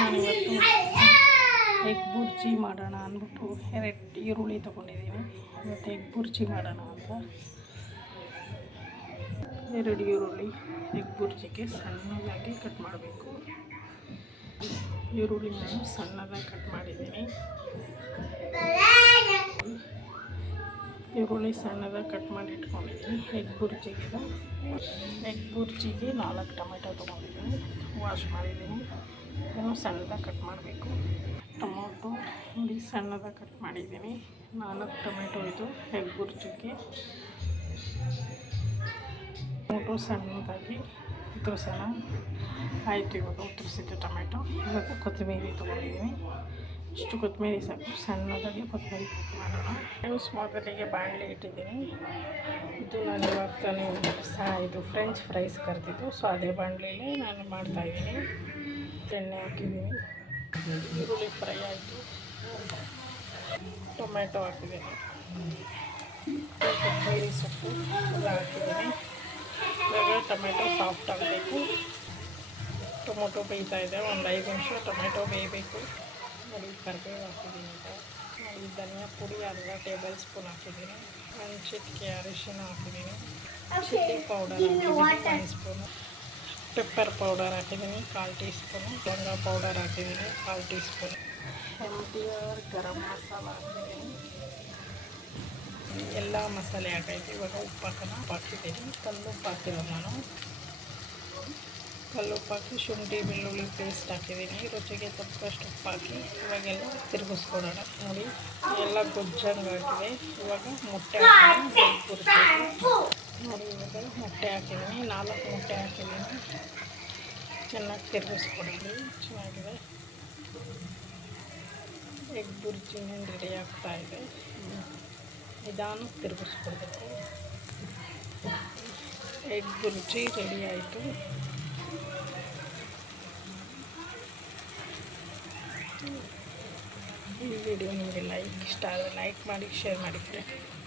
ನಾನಿವತ್ತು ಎಗ್ ಬುರ್ಜಿ ಮಾಡೋಣ ಅಂದ್ಬಿಟ್ಟು 2 ಈರುಳ್ಳಿ ತೊಗೊಂಡಿದ್ದೀನಿ. ಮತ್ತು ಎಗ್ ಬುರ್ಜಿ ಮಾಡೋಣ ಅಂತ 2 ಈರುಳ್ಳಿ ಎಗ್ ಬುರ್ಜಿಗೆ ಸಣ್ಣದಾಗಿ ಕಟ್ ಮಾಡಬೇಕು. ಈರುಳ್ಳಿ ನಾನು ಸಣ್ಣದಾಗಿ ಕಟ್ ಮಾಡಿದ್ದೀನಿ. ಈರುಳ್ಳಿ ಸಣ್ಣದಾಗಿ ಕಟ್ ಮಾಡಿ ಇಟ್ಕೊಂಡಿದ್ದೀನಿ. ಎಗ್ ಬುರ್ಜಿಗೆ 4 ಟೊಮೆಟೊ ತೊಗೊಂಡಿದ್ದೀನಿ, ವಾಶ್ ಮಾಡಿದ್ದೀನಿ. ಇದನ್ನು ಸಣ್ಣದಾಗಿ ಕಟ್ ಮಾಡಬೇಕು. ಟೊಮೊಟೊ ನೋಡಿ ಸಣ್ಣದಾಗಿ ಕಟ್ ಮಾಡಿದ್ದೀನಿ. 4 ಟೊಮೆಟೊ ಇದು ಎಗ್ ಬುರ್ಜಿಗೆ. ಟೊಮೊಟೊ ಸಣ್ಣದಾಗಿ ಉತ್ತರಿಸೋಣ. ಆಯಿತು, ಇವಾಗ ಉತ್ತರಿಸಿದ್ದು ಟೊಮೆಟೊ. ಇವಾಗ ಕೊತ್ತಂಬರಿ ತೊಗೊಂಡಿದ್ದೀನಿ. ಇಷ್ಟು ಕೊತ್ತಂಬರಿ ಸಾಕು. ಸಣ್ಣದಾಗಿ ಕೊತ್ತಂಬರಿ ಕಟ್ ಮಾಡೋಣ. ಮೊದಲಿಗೆ ಬಾಣಲೆ ಇಟ್ಟಿದ್ದೀನಿ. ಇದು ನಾನು ಇವಾಗ ತಾನೇ ಇದು ಫ್ರೆಂಚ್ ಫ್ರೈಸ್ ಕರೆದಿದ್ದು. ಸೊ ಅದೇ ಬಾಣಲೆಯಲ್ಲಿ ನಾನು ಮಾಡ್ತಾಯಿದ್ದೀನಿ. ಎಣ್ಣೆ ಹಾಕಿದ್ದೀನಿ. ಈರುಳ್ಳಿ ಫ್ರೈ ಆಯಿತು. ಟೊಮೆಟೊ ಹಾಕಿದ್ದೀನಿ. ಕೊತ್ತಂಬರಿ ಸೊಪ್ಪು ಎಲ್ಲ ಹಾಕಿದ್ದೀನಿ. ಇವಾಗ ಟೊಮೆಟೊ ಸಾಫ್ಟ್ ಆಗಬೇಕು. ಟೊಮೊಟೊ ಬೇಯ್ತಾ ಇದೆ. ಒಂದು 5 ನಿಮಿಷ ಟೊಮೆಟೊ ಬೇಯಬೇಕು. ನೋಡಿ ಕರಿಬೇವು ಹಾಕಿದ್ದೀನಿ. ನೋಡಿ ಧನಿಯಾ ಪುಡಿ ಅರ್ಧ ಟೇಬಲ್ ಸ್ಪೂನ್ ಹಾಕಿದ್ದೀನಿ. 1 ಚಿಟಿಕೆ ಅರಿಶಿನ ಹಾಕಿದ್ದೀನಿ. ಚಿಲ್ಲಿ ಪೌಡರ್ ಹಾಕಿದ್ದೀನಿ 1 ಸ್ಪೂನು. ಪೆಪ್ಪರ್ ಪೌಡರ್ ಹಾಕಿದ್ದೀನಿ 1/4 ಟೀ ಸ್ಪೂನು. ಲವಂಗ ಪೌಡರ್ ಹಾಕಿದ್ದೀನಿ 1/4 tea spoon. MTR garam masala ಹಾಕಿದ್ದೀನಿ. ಎಲ್ಲ ಮಸಾಲೆ ಹಾಕೈತಿ. ಇವಾಗ ಉಪ್ಪು ಹಾಕಿದ್ದೀನಿ. ಕಲ್ಲುಪ್ಪು ಹಾಕಿರೋದು ನಾನು. ಕಲ್ಲುಪ್ಪು ಹಾಕಿ ಶುಂಠಿ ಬೆಳ್ಳುಳ್ಳಿ ಪೇಸ್ಟ್ ಹಾಕಿದ್ದೀನಿ. ರುಚಿಗೆ ತಕ್ಕಷ್ಟು ಉಪ್ಪು ಹಾಕಿ ಇವಾಗೆಲ್ಲ ತಿರುಗಿಸ್ಕೊಡೋಣ. ನೋಡಿ ಎಲ್ಲ ಗೊಜ್ಜಂಗೆ ಹಾಕಿದೆ. ಇವಾಗ ಮೊಟ್ಟೆ ಹಾಕಿದ್ದೀನಿ. ನೋಡಿ ಇವಾಗ ಮೊಟ್ಟೆ ಹಾಕಿದ್ದೀನಿ. 4 ಮೊಟ್ಟೆ ಹಾಕಿದ್ದೀನಿ. ಚೆನ್ನಾಗಿ ತಿರುಗಿಸ್ಕೊಡಿದ್ವಿ. ಚೆನ್ನಾಗಿದೆ. ಎಗ್ ಬುರ್ಜಿ ರೆಡಿ ಆಗ್ತಾಯಿದೆ. ನಿಧಾನಕ್ಕೆ ತಿರುಗಿಸ್ಕೊಡ್ಬೇಕು. ಎಗ್ ಬುರ್ಜಿ ರೆಡಿ ಆಯಿತು. ಈ ವಿಡಿಯೋ ನಿಮಗೆ ಇಷ್ಟ ಆದರೆ ಲೈಕ್ ಮಾಡಿ, ಶೇರ್ ಮಾಡಿ ಫ್ರೆಂಡ್ಸ್.